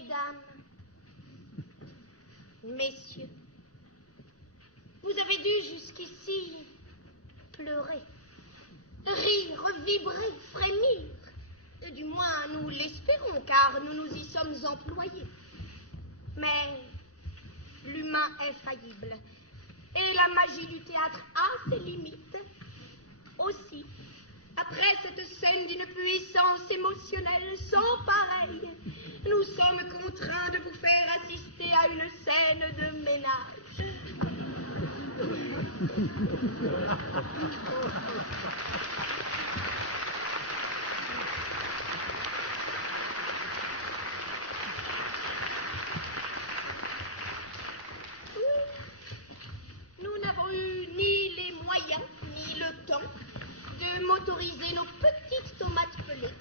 Mesdames, messieurs, vous avez dû jusqu'ici pleurer, rire, vibrer, frémir. Du moins, nous l'espérons, car nous nous y sommes employés. Mais l'humain est faillible, et la magie du théâtre a ses limites. Aussi, après cette scène d'une puissance émotionnelle sans pareille, nous sommes contraints de vous faire assister à une scène de ménage. Nous n'avons eu ni les moyens, ni le temps de motoriser nos petites tomates pelées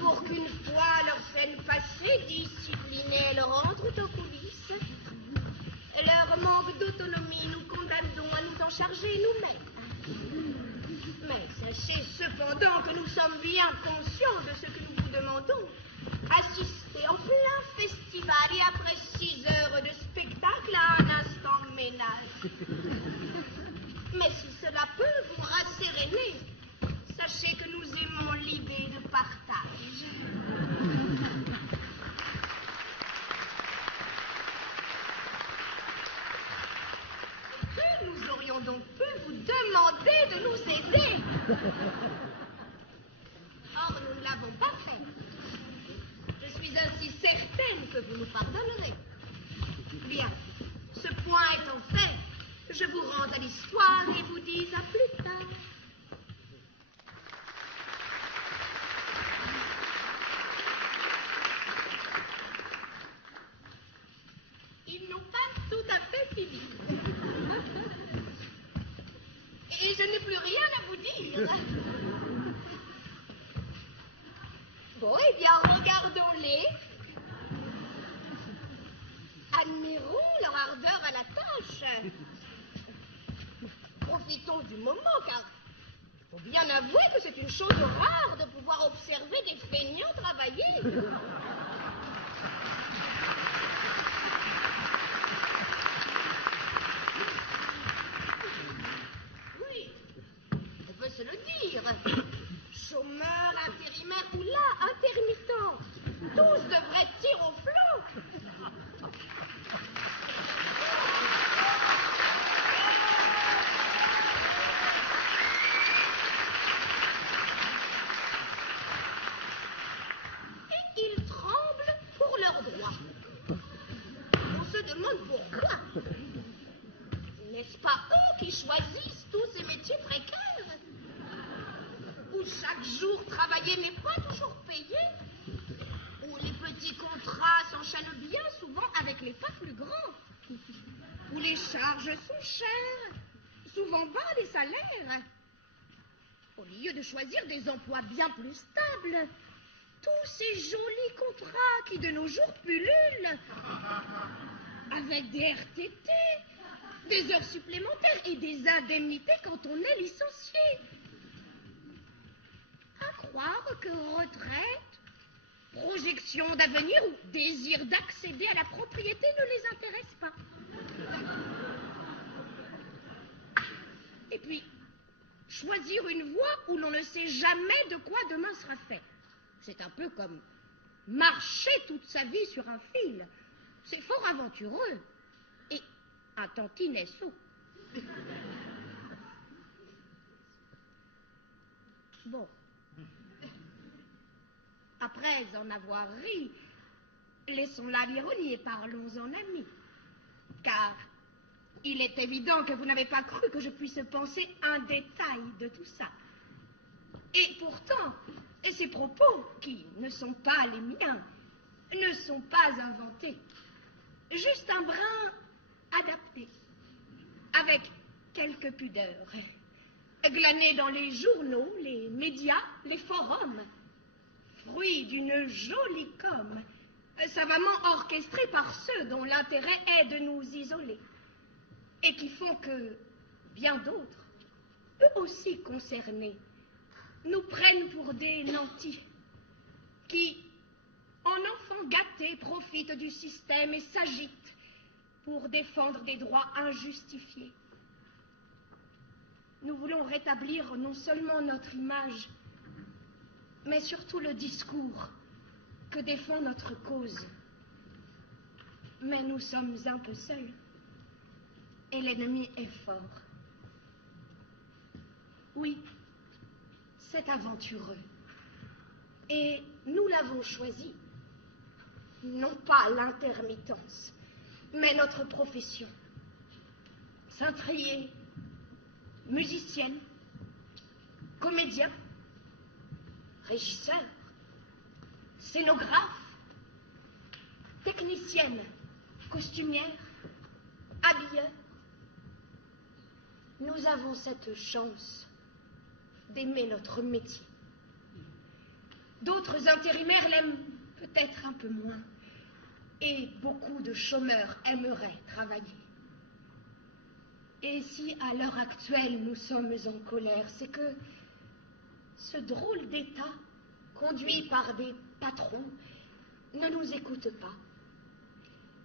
pour qu'une fois leur scène passée, disciplinées, elles rentrent aux coulisses. Leur manque d'autonomie nous condamne donc à nous en charger nous-mêmes. Mais sachez cependant que nous sommes bien conscients de ce que nous vous demandons. Assister en plein festival et après 6 heures de spectacle à un instant ménage. Mais si cela peut vous rasséréner, sachez que nous aimons l'idée de partage. Et que nous aurions donc pu vous demander de nous aider. Or, nous ne l'avons pas fait. Je suis ainsi certaine que vous nous pardonnerez. Bien, ce point étant fait, je vous rends à l'histoire et vous dis à plus tard. Ils n'ont pas tout à fait fini. Et je n'ai plus rien à vous dire. Bon, eh bien, regardons-les. Admirons leur ardeur à la tâche. Profitons du moment, car il faut bien avouer que c'est une chose rare de pouvoir observer des feignants travailler. Oui, on peut se le dire. Chômeurs, intérimaires ou là, intermittents, tous devraient tirer au flanc. Ils tremblent pour leurs droits. On se demande pourquoi. N'est-ce pas eux qui choisissent tous ces métiers précaires? Où chaque jour travailler n'est pas toujours payé? Où les petits contrats s'enchaînent bien souvent avec les pas plus grands? Où les charges sont chères, souvent bas les salaires? Au lieu de choisir des emplois bien plus stables, tous ces jolis contrats qui de nos jours pullulent, avec des RTT, des heures supplémentaires et des indemnités quand on est licencié. À croire que retraite, projection d'avenir ou désir d'accéder à la propriété ne les intéresse pas. Et puis, choisir une voie où l'on ne sait jamais de quoi demain sera fait. C'est un peu comme marcher toute sa vie sur un fil. C'est fort aventureux et un tantinet sot. Bon. Après en avoir ri, laissons là l'ironie et parlons en amis. Car il est évident que vous n'avez pas cru que je puisse penser un détail de tout ça. Et pourtant, ces propos, qui ne sont pas les miens, ne sont pas inventés. Juste un brin adapté, avec quelques pudeurs, glané dans les journaux, les médias, les forums, fruit d'une jolie com, savamment orchestrée par ceux dont l'intérêt est de nous isoler, et qui font que bien d'autres, eux aussi concernés, nous prennent pour des nantis, qui, en enfant gâté, profite du système et s'agite pour défendre des droits injustifiés. Nous voulons rétablir non seulement notre image, mais surtout le discours que défend notre cause. Mais nous sommes un peu seuls, et l'ennemi est fort. Oui, c'est aventureux, et nous l'avons choisi. Non pas l'intermittence, mais notre profession. Cintrier, musicienne, comédien, régisseur, scénographe, technicienne, costumière, habilleur. Nous avons cette chance d'aimer notre métier. D'autres intérimaires l'aiment peut-être un peu moins, et beaucoup de chômeurs aimeraient travailler. Et si à l'heure actuelle nous sommes en colère, c'est que ce drôle d'État, conduit par des patrons, ne nous écoute pas.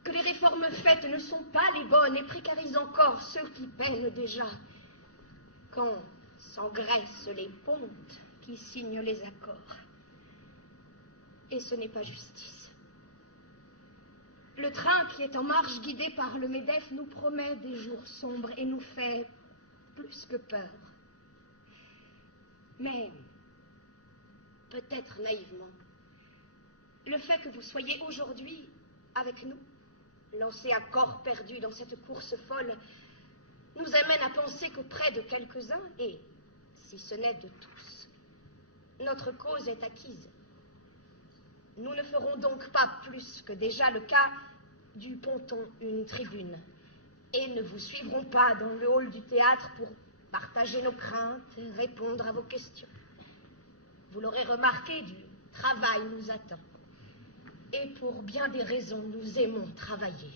Que les réformes faites ne sont pas les bonnes et précarisent encore ceux qui peinent déjà. Quand s'engraissent les pontes qui signent les accords. Et ce n'est pas justice. Le train qui est en marche, guidé par le MEDEF, nous promet des jours sombres et nous fait plus que peur. Mais, peut-être naïvement, le fait que vous soyez aujourd'hui avec nous, lancés à corps perdu dans cette course folle, nous amène à penser qu'auprès de quelques-uns, et si ce n'est de tous, notre cause est acquise. Nous ne ferons donc pas plus que déjà le cas du ponton une tribune, et ne vous suivrons pas dans le hall du théâtre pour partager nos craintes et répondre à vos questions. Vous l'aurez remarqué, du travail nous attend. Et pour bien des raisons, nous aimons travailler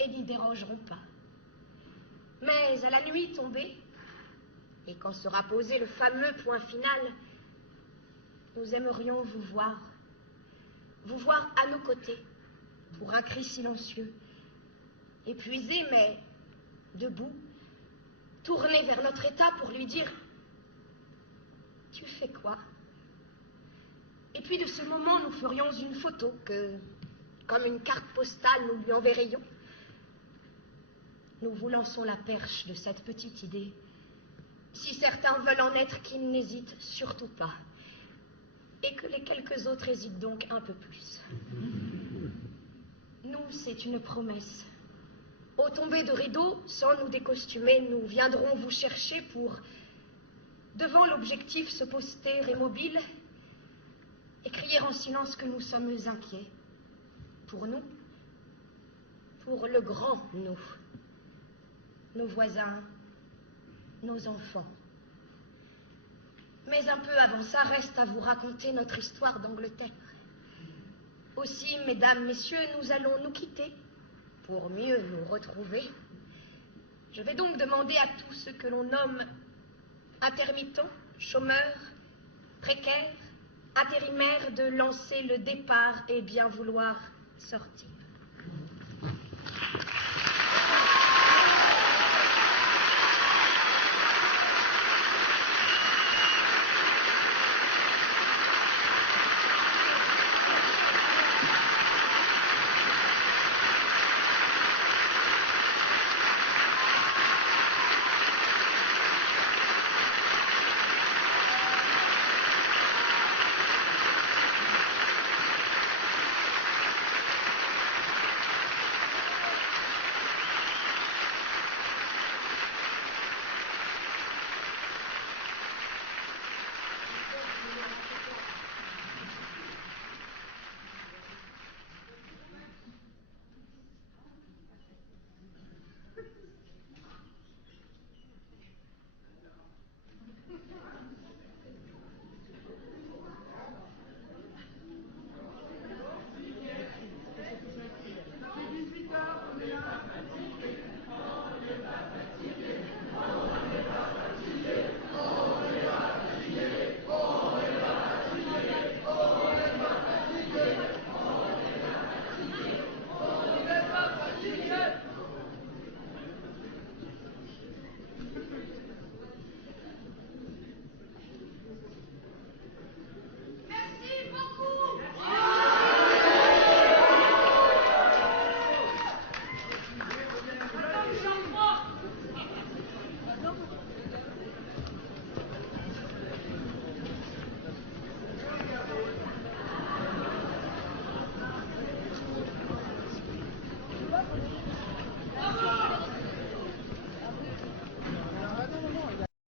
et n'y dérogerons pas. Mais à la nuit tombée, et quand sera posé le fameux point final, nous aimerions vous voir à nos côtés, pour un cri silencieux, épuisé mais debout, tourné vers notre état pour lui dire « Tu fais quoi ?» Et puis de ce moment, nous ferions une photo que, comme une carte postale, nous lui enverrions. Nous vous lançons la perche de cette petite idée. Si certains veulent en être, qu'ils n'hésitent surtout pas. Et que les quelques autres hésitent donc un peu plus. Nous, c'est une promesse. Au tomber de rideau, sans nous décostumer, nous viendrons vous chercher pour, devant l'objectif, se poster immobile et crier en silence que nous sommes inquiets. Pour nous, pour le grand nous, nos voisins, nos enfants. Mais un peu avant ça, reste à vous raconter notre histoire d'Angleterre. Aussi, mesdames, messieurs, nous allons nous quitter pour mieux nous retrouver. Je vais donc demander à tous ceux que l'on nomme intermittents, chômeurs, précaires, intérimaires de lancer le départ et bien vouloir sortir.